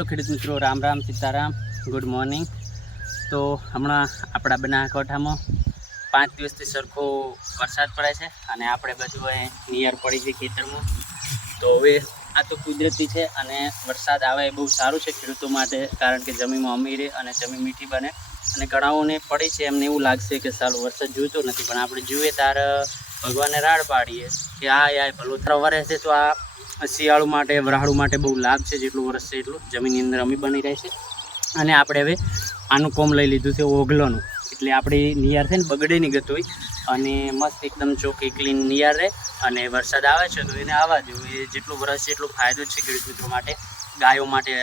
Hello ખેડૂત મિત્રો, Ram Ram, Sitaram good morning તો હમણાં આપણા બનાસકાંઠામાં પાંચ દિવસથી સરખો વરસાદ પડે છે અને આપણે બધું અહીં નિયર પડી છે ખેતરમાં. તો હવે આ તો કુદરતી છે અને વરસાદ આવે એ બહુ સારું છે ખેડૂતો માટે, કારણ કે જમીનમાં અમીરે અને જમીન મીઠી બને. અને ઘણાઓને પડી છે, એમને એવું લાગશે કે સારું વરસાદ જોઈતો નથી, પણ આપણે જોઈએ તાર ભગવાનને રાડ પાડીએ કે આ યાર ભલો. તારો વરે છે તો આ શિયાળુ માટે વરાળું માટે બહુ લાભ છે, જેટલું વરસ છે એટલું. જમીનની અંદર અમી બની રહે છે. અને આપણે હવે આનું કોમ લઈ લીધું છે, ઓગલોનું. એટલે આપણી નિયાર છે ને બગડે નહીં ગતું હોય. અને મસ્ત એકદમ ચોખ્ખી ક્લીન નિયાર રહે. અને વરસાદ આવે છે તો એને આવવા દેવું. એ જેટલું વરસ છે એટલો ફાયદો છે ખેડૂત મિત્રો માટે. ગાયો માટે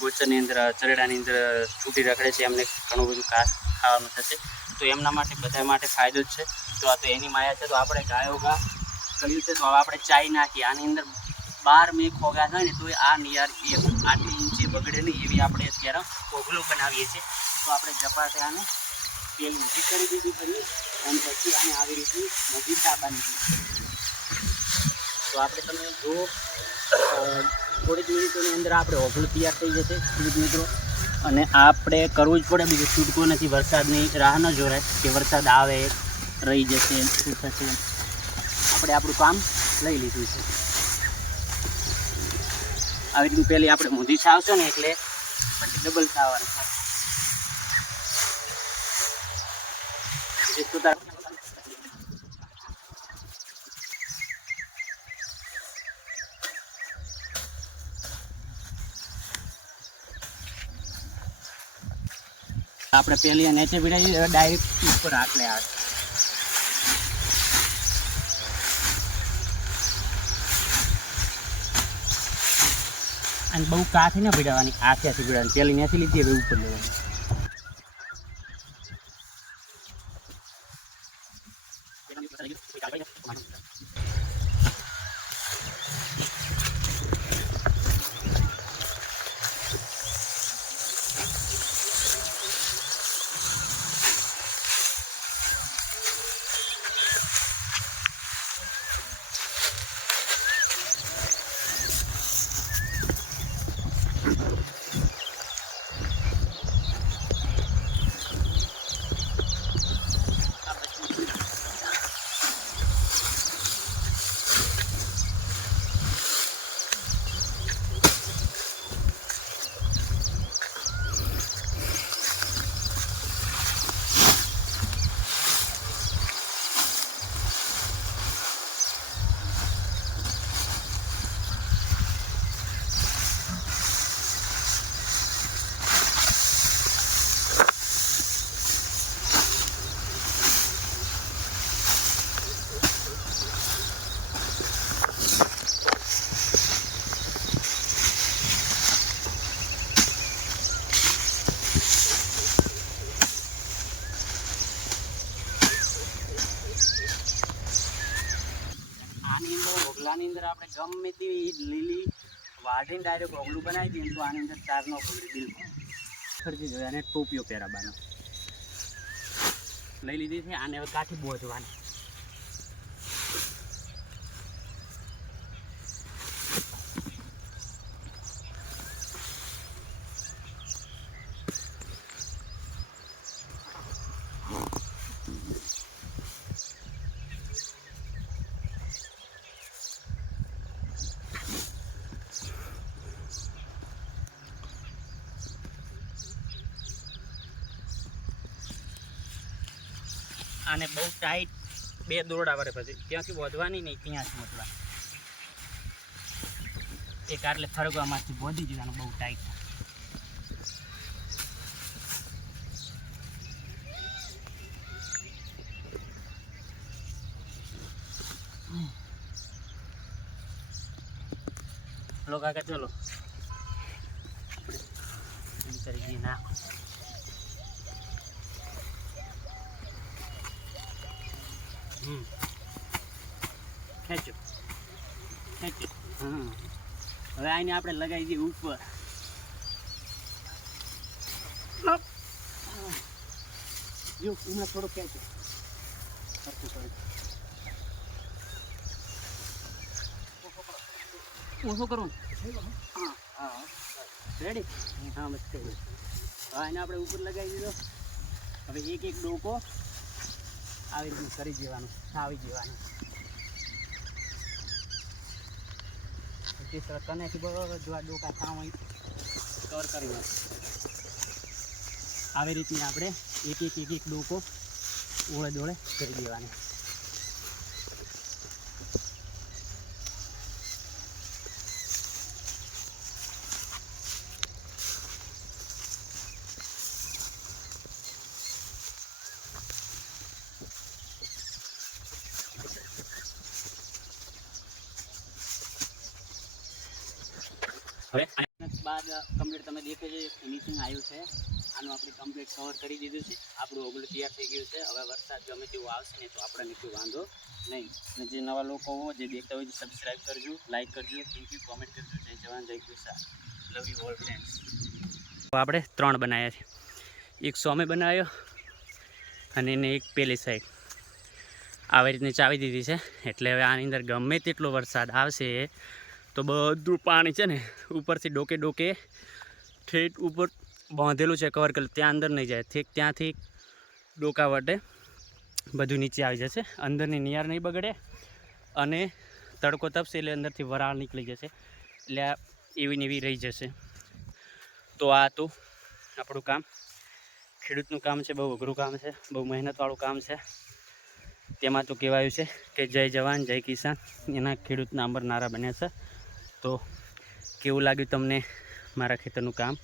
ગોચરની અંદર, ચરેડાની અંદર છૂટી રખડે છે, એમને ઘણું બધું ઘાસ ખાવાનું થશે. તો એમના માટે, બધા માટે ફાયદો જ છે. તો આ તો એની માયા છે. તો આપણે ગાયો ઘા કર્યું છે. તો હવે આપણે ચાઈ નાખીએ. આની અંદર બાર મેં ખોગા થાય ને તો આ નિયાર એક આટલી ઇંચે બગડે નહીં એવી આપણે અત્યારે ઓગલો બનાવીએ છીએ. તો આપણે ઝપાટે આને તેલ ઊંધી કરી દીધી ફરી અને પછી આને આવી રીતે મોટી દાબાની તો આપણે તમે જો થોડીક મિનિટોની અંદર આપણે ઓગળું તૈયાર થઈ જશે, ખેડૂત મિત્રો. અને આપણે કરવું જ પડે, બીજું છૂટકો નથી, વરસાદની રાહ ન જોરાય કે વરસાદ આવે, રહી જશે, શું થશે. આપણે આપણું કામ લઈ લીધું છે. આવી રીતનું પહેલી આપણે મૂંધી છાવશો ને એટલે પછી ડબલ છાવવાનું આપણે પહેલી નેચે પીડાઈ ડાયરેક્ટ ઉપર આટલે આવે અને બહુ કાથી ના પીડાવાની ત્યાંથી પીડાવાની પેલી ત્યાંથી લીધી હવે ઉપર લેવાની. આની અંદર આપણે ગમે તેવી લીલી વાઢીને ડાયરેક્ટ ઓગલું બનાવી દઈએ તો આની અંદર ચાર નો ફૂલ બિલકુલ. ખર્ચી જોઈએ અને ટોપીઓ પહેરાવાનો. લઈ લીધી છે, આને હવે કાઠી બોધવાની આને બહુ ટાઈટ બે દોરડા વરે પછી. ત્યાંથી વધવાની નહીં ત્યાંથી મતલબ એક આટલે ફરગવામાંથી બોધી જવાનું બહુ ટાઈટ લો કાકા, ચલો. કરી નાખો ખેંચો. ખેંચો. હા હવે આને આપણે લગાવી દઈએ ઉપર. જો, હમણાં થોડો ખેંચો. ઓછો કરું. હા હા રેડી હા મસ્ત હવે એને આપણે ઉપર લગાવી દીધો. હવે એક એક ડોકો. આવી રીતનું કરી જવાનું આવી જવાનું કનેથી બધું આ ડોકા અહીં કવર કરી નાખ. આવી રીતની આપણે એક એક એક એક ડોકો ઓળે દોળે કરી દેવાની. હવે બાદ કમ્પ્લીટ તમે દેખે છે ફિનિશિંગ આવ્યું છે. આનું આપણે કમ્પ્લીટ કવર કરી દીધું છે. આપણું ઓગળું તૈયાર થઈ ગયું છે. હવે વરસાદ ગમે તેવું આવશે ને તો આપણને કોઈ વાંધો નહીં. અને જે નવા લોકો હો જે દેખતા હોય સબસ્ક્રાઈબ કરજો લાઈક કરજો. થેન્ક યુ કોમેન્ટ કરજો. જય જવાન જય કિસાન. લવ યુ ઓલ ફ્રેન્ડ્સ તો આપણે ત્રણ બનાવ્યા છે. એક સોમે બનાવ્યો અને એને એક પેલી સાઈડ આવી રીતની ચાવી દીધી છે. એટલે હવે આની અંદર ગમે તેટલો વરસાદ આવશે તો બધું પાણી છે ને ઉપરથી ડોકે ડોકે ઠેઠ ઉપર બાંધેલું છે કવર કરેલું ત્યાં અંદર નહીં જાય. ઠીક ત્યાંથી ડોકા વટે. બધું નીચે આવી જશે. અંદરની નિયાર નહીં બગડે અને તડકો તપશે એટલે અંદરથી વરાળ નીકળી જશે. એટલે આ એવી ને એવી રહી જશે. તો આ હતું આપણું કામ. ખેડૂતનું કામ છે, બહુ અઘરું કામ છે, બહુ મહેનતવાળું કામ છે. તેમાં તો કહેવાયું છે કે જય જવાન, જય કિસાન. એના ખેડૂતના અંબર નારા બન્યા છે. તો કેવું લાગ્યું તમને મારા ખેતરનું કામ?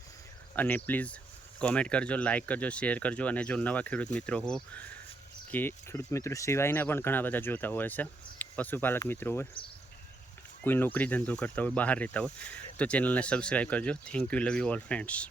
અને પ્લીઝ કોમેન્ટ કરજો લાઇક કરજો શેર કરજો. અને જો નવા ખેડૂત મિત્રો હો, કે ખેડૂત મિત્રો સિવાયના પણ ઘણા બધા જોતા હોય છે, પશુપાલક મિત્રો હોય, કોઈ નોકરી ધંધો કરતા હોય, બહાર રહેતા હોય, તો ચેનલને સબસ્ક્રાઈબ કરજો. Thank you love you all friends